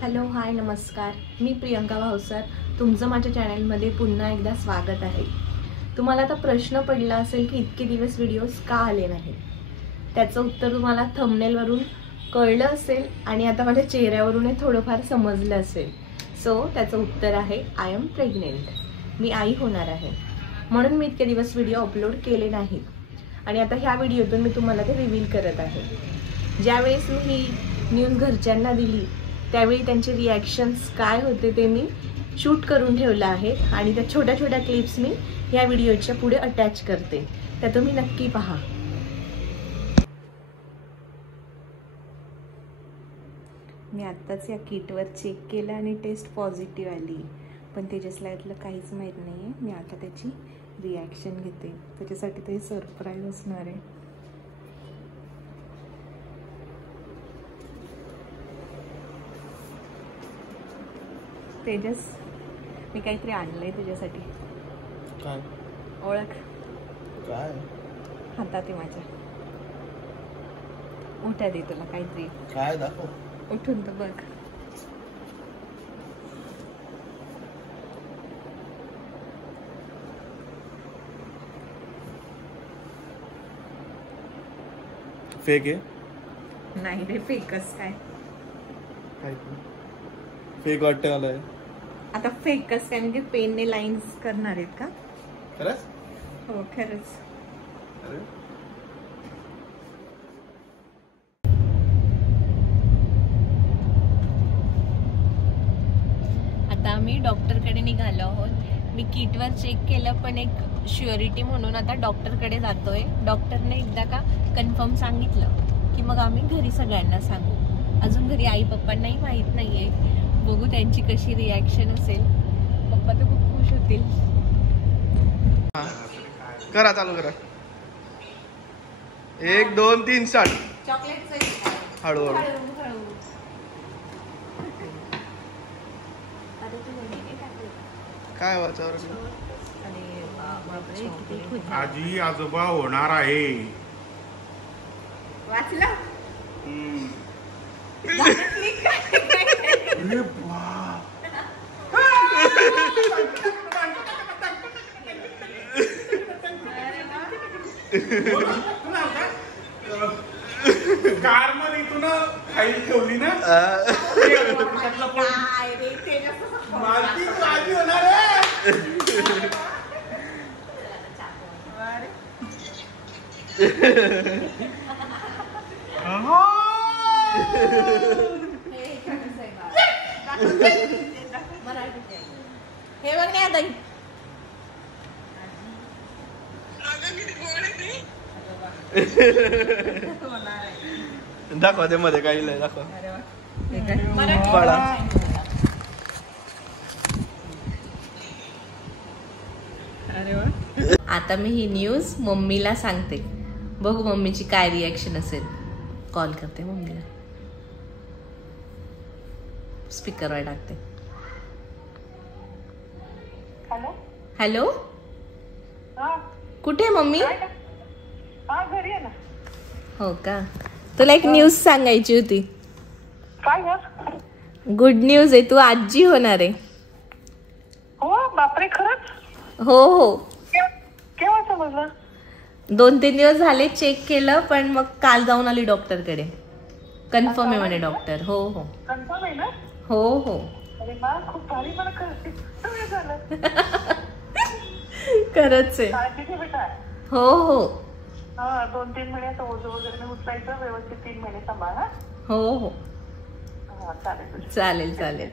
Hello hi नमस्कार, मी प्रियंका भावसार. तुमचं माझ्या चॅनलमध्ये पुन्हा एकदा स्वागत आहे. तुम्हाला आता प्रश्न पडला असेल की इतके दिवस व्हिडिओज का आले नाही. त्याचं उत्तर तुम्हाला थंबनेलवरून कळलं असेल आणि आता माझ्या चेहऱ्यावरून थोडंफार समजलं असेल. सो त्याचं उत्तर आहे आय एम प्रेग्नेंट. मी आई होणार आहे, म्हणून मी इतके दिवस व्हिडिओ अपलोड केले नाहीत. आणि आता ह्या व्हिडिओतून मी तुम्हाला ते रिव्हील करत आहे. ज्यावेळेस मी ही न्यूज घरच्यांना दिली त्यावेळी त्यांचे रिॲक्शन्स काय होते ते मी शूट करून ठेवलं आहे आणि त्या छोट्या छोट्या क्लिप्स मी या व्हिडिओच्या पुढे अटॅच करते, त्या तुम्ही नक्की पहा. मी आत्ताच या किटवर चेक केलं आणि टेस्ट पॉझिटिव्ह आली, पण तेजसला यातलं काहीच माहीत नाही आहे. मी आता त्याची रिॲक्शन घेते, त्याच्यासाठी ते सरप्राईज असणार आहे. तेजस, मी काहीतरी आणलंय तुझ्यासाठी. काय? ओळख. काय? हातात आहे माझ्या. उठा दे तुला काहीतरी. काय दाखव? उठून तर बघ. फेक आहे? नाही रे, फेकच काय. फेक वाटतं मला. आता फेकच काय म्हणजे पेनने लाईन्स करणार आहेत का? खरंच? हो खरंच. अरे आता आम्ही डॉक्टरकडे निघालो आहोत. मी किटवर चेक केलं, पण एक श्युअरिटी म्हणून आता डॉक्टरकडे जातोय. डॉक्टरने एकदा का कन्फर्म सांगितलं की मग आम्ही घरी सगळ्यांना सांगू. अजून घरी आई पप्पांनाही माहित नाहीये. बघू त्यांची कशी रिॲक्शन असेल. पप्पा तर खूप खुश होतील. करा, चालू करा. 1 2 3 स्टार्ट. चॉकलेट हळूहळू. काय वाचावर? आजी आजोबा होणार आहे. वाचलं? कार मध्ये तू ना फाईल ठेवली ना. काय रे, ते आजी होणार आहे. हे बघ नाही आता. दाखवा ते मध्ये काही नाही. दाखवा. आता मी ही न्यूज मम्मीला सांगते. बघू मम्मीची काय रिॲक्शन असेल. कॉल करते मम्मीला, स्पीकरवर टाकते. हॅलो हॅलो, हा कुठे आहे मम्मी? हा, घरी आहे ना. हो का, तुला एक न्यूज सांगायची होती. काय ग? गुड न्यूज आहे, तू आजी होणार आहे. हो बापरे, खरंच? हो हो. केव्हा समजलं? 2-3 दिवस झाले, चेक केलं, पण मग काल जाऊन आली डॉक्टरकडे. कन्फर्म आहे म्हणे डॉक्टर. हो हो. कन्फर्म आहे ना? हो हो. अरे वा, खूप भारी. मला कळलं झालं. खरंच आहे. काळजी घे बेटा. हो हो. हा, 2-3 महिन्याचं ओझं वगैरे नाही उचलायचं. व्यवस्थित 3 महिने सांभाळ. हो हो. हा चालेल चालेल चालेल.